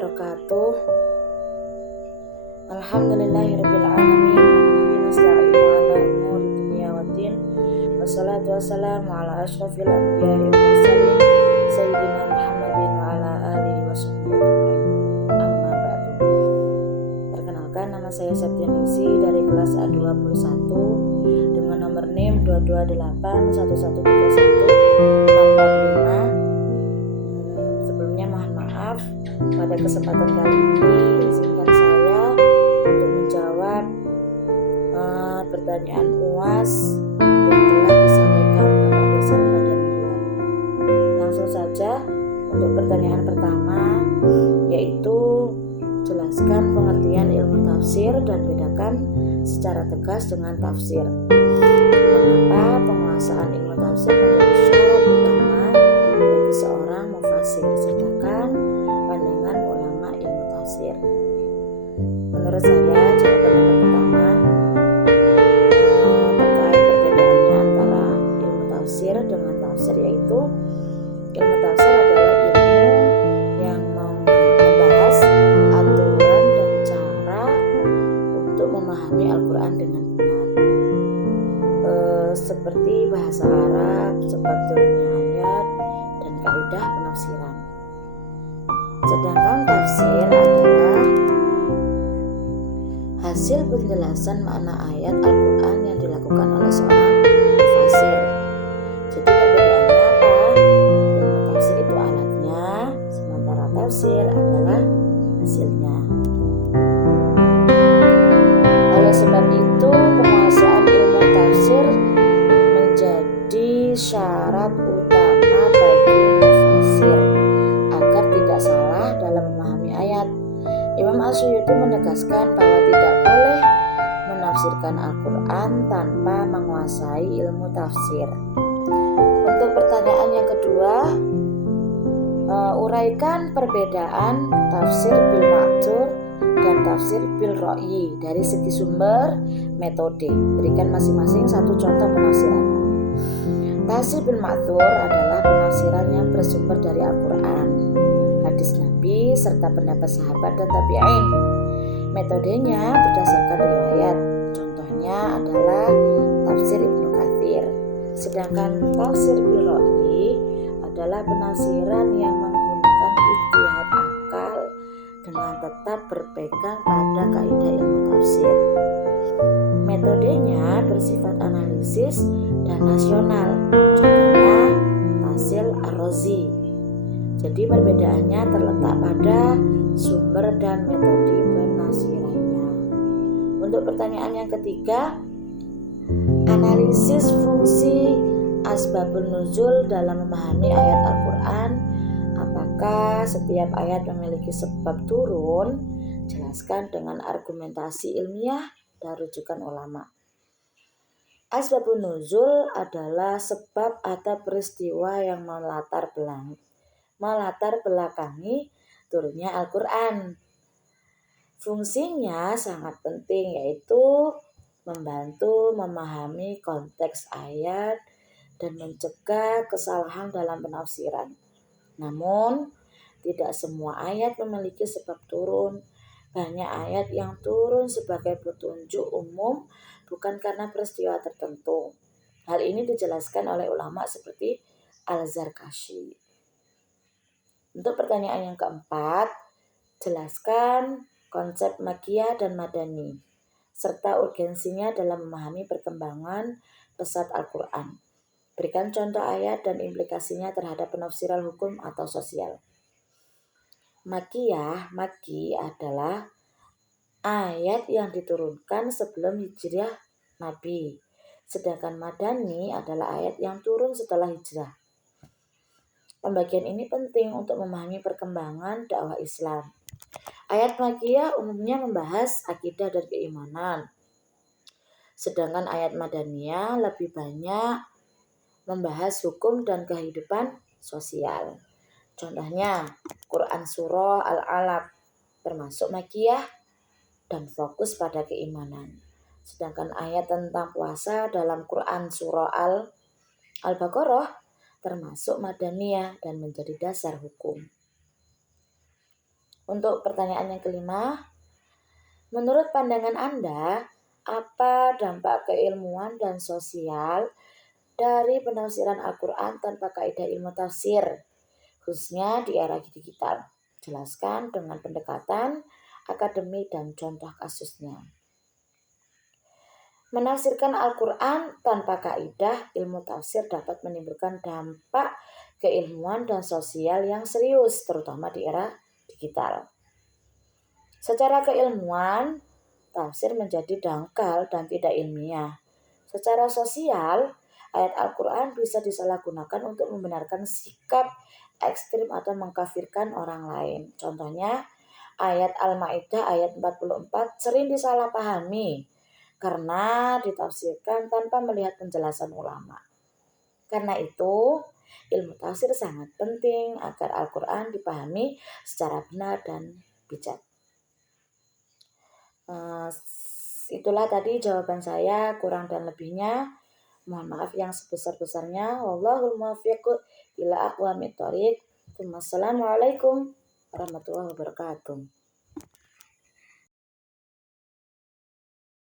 wabarakatuh. Alhamdulillahirabbil alamin. Nasta'inu ala umuri dunya waddin. Wassalatu wassalamu ala asyrofil anbiya'i wal mursalin sayyidina Muhammadin wa ala alihi washabbihi ajmain. Amma ba'du. Perkenalkan, nama saya Septianisi dari kelas A21 dengan nomor NIM 2281131 Sebelumnya mohon maaf, pada kesempatan kali ini izinkan saya untuk menjawab pertanyaan UAS yang telah disampaikan Bapak dosen pada minggu lalu. Langsung saja untuk pertanyaan pertama, yaitu jelaskan pengertian ilmu tafsir dan bedakan secara tegas dengan tafsir. Mengapa penguasaan ilmu tafsir menjadi syarat utama bagi seorang mufasir, sedangkan pandangan ulama ilmu tafsir? Menurut saya, jawaban yang pertama terkait perbedaannya antara ilmu tafsir dengan tafsir, yaitu ilmu tafsir adalah ilmu yang membahas aturan dan cara untuk memahami Al-Quran dengan benar, seperti bahasa Arab, sebab turunnya ayat, dan kaidah penafsiran. Sedangkan tafsir adalah hasil penjelasan makna ayat Al-Quran yang dilakukan oleh seorang mufasir. Jadi perbedaannya apa? Ilmu tafsir itu alatnya, sementara tafsir adalah hasilnya. Oleh sebab itu, penguasaan ilmu tafsir menjadi syarat utama bagi mufasir agar tidak salah dalam memahami ayat. Imam Asyuyuti menegaskan bahwa tidak boleh menafsirkan Al-Quran tanpa menguasai ilmu tafsir. Untuk pertanyaan yang kedua, uraikan perbedaan tafsir bil ma'thur dan tafsir bil ra'yi dari segi sumber, metode. Berikan masing-masing satu contoh penafsiran. Tafsir bil ma'thur adalah penafsiran yang bersumber dari Al-Quran, hadis Nabi, serta pendapat sahabat dan tabi'in. Metodenya berdasarkan riwayat. Contohnya adalah tafsir Ibnu Katsir. Sedangkan tafsir bil ra'yi adalah penafsiran yang menggunakan ijtihad akal dengan tetap berpegang pada kaidah ilmu tafsir. Metodenya bersifat analisis dan nasional. Contohnya tafsir Ar-Razi. Jadi perbedaannya terletak pada sumber dan metode penafsirannya. Untuk pertanyaan yang ketiga, analisis fungsi asbabun nuzul dalam memahami ayat Al-Quran. Apakah setiap ayat memiliki sebab turun? Jelaskan dengan argumentasi ilmiah dan rujukan ulama. Asbabun nuzul adalah sebab atau peristiwa yang melatar belakangi turunnya Al-Quran. Fungsinya sangat penting, yaitu membantu memahami konteks ayat dan mencegah kesalahan dalam penafsiran. Namun, tidak semua ayat memiliki sebab turun. Banyak ayat yang turun sebagai petunjuk umum, bukan karena peristiwa tertentu. Hal ini dijelaskan oleh ulama seperti Al-Zarkashi. Untuk pertanyaan yang keempat, jelaskan konsep Makkiyah dan Madani, serta urgensinya dalam memahami perkembangan pesat Al-Quran. Berikan contoh ayat dan implikasinya terhadap penafsiran hukum atau sosial. Makki adalah ayat yang diturunkan sebelum hijrah Nabi. Sedangkan Madani adalah ayat yang turun setelah hijrah. Pembagian ini penting untuk memahami perkembangan dakwah Islam. Ayat Makkiyah umumnya membahas akidah dan keimanan. Sedangkan ayat Madaniyah lebih banyak membahas hukum dan kehidupan sosial. Contohnya, Quran Surah Al-Alaq termasuk Makkiyah dan fokus pada keimanan. Sedangkan ayat tentang puasa dalam Quran Surah Al-Baqarah termasuk Madaniyah dan menjadi dasar hukum. Untuk pertanyaan yang kelima, menurut pandangan Anda, apa dampak keilmuan dan sosial dari penafsiran Al-Quran tanpa kaidah ilmu tafsir, khususnya di era digital? Jelaskan dengan pendekatan akademik dan contoh kasusnya. Menafsirkan Al-Quran tanpa kaidah ilmu tafsir dapat menimbulkan dampak keilmuan dan sosial yang serius, terutama di era digital. Secara keilmuan, tafsir menjadi dangkal dan tidak ilmiah. Secara sosial, ayat Al-Quran bisa disalahgunakan untuk membenarkan sikap ekstrim atau mengkafirkan orang lain. Contohnya, ayat Al-Ma'idah ayat 44 sering disalahpahami karena ditafsirkan tanpa melihat penjelasan ulama. Karena itu, ilmu tafsir sangat penting agar Al-Quran dipahami secara benar dan bijak. Itulah tadi jawaban saya, kurang dan lebihnya mohon maaf yang sebesar-besarnya. Wallahul muwaffiq ila aqwamit thoriq. Wassalamualaikum warahmatullahi wabarakatuh.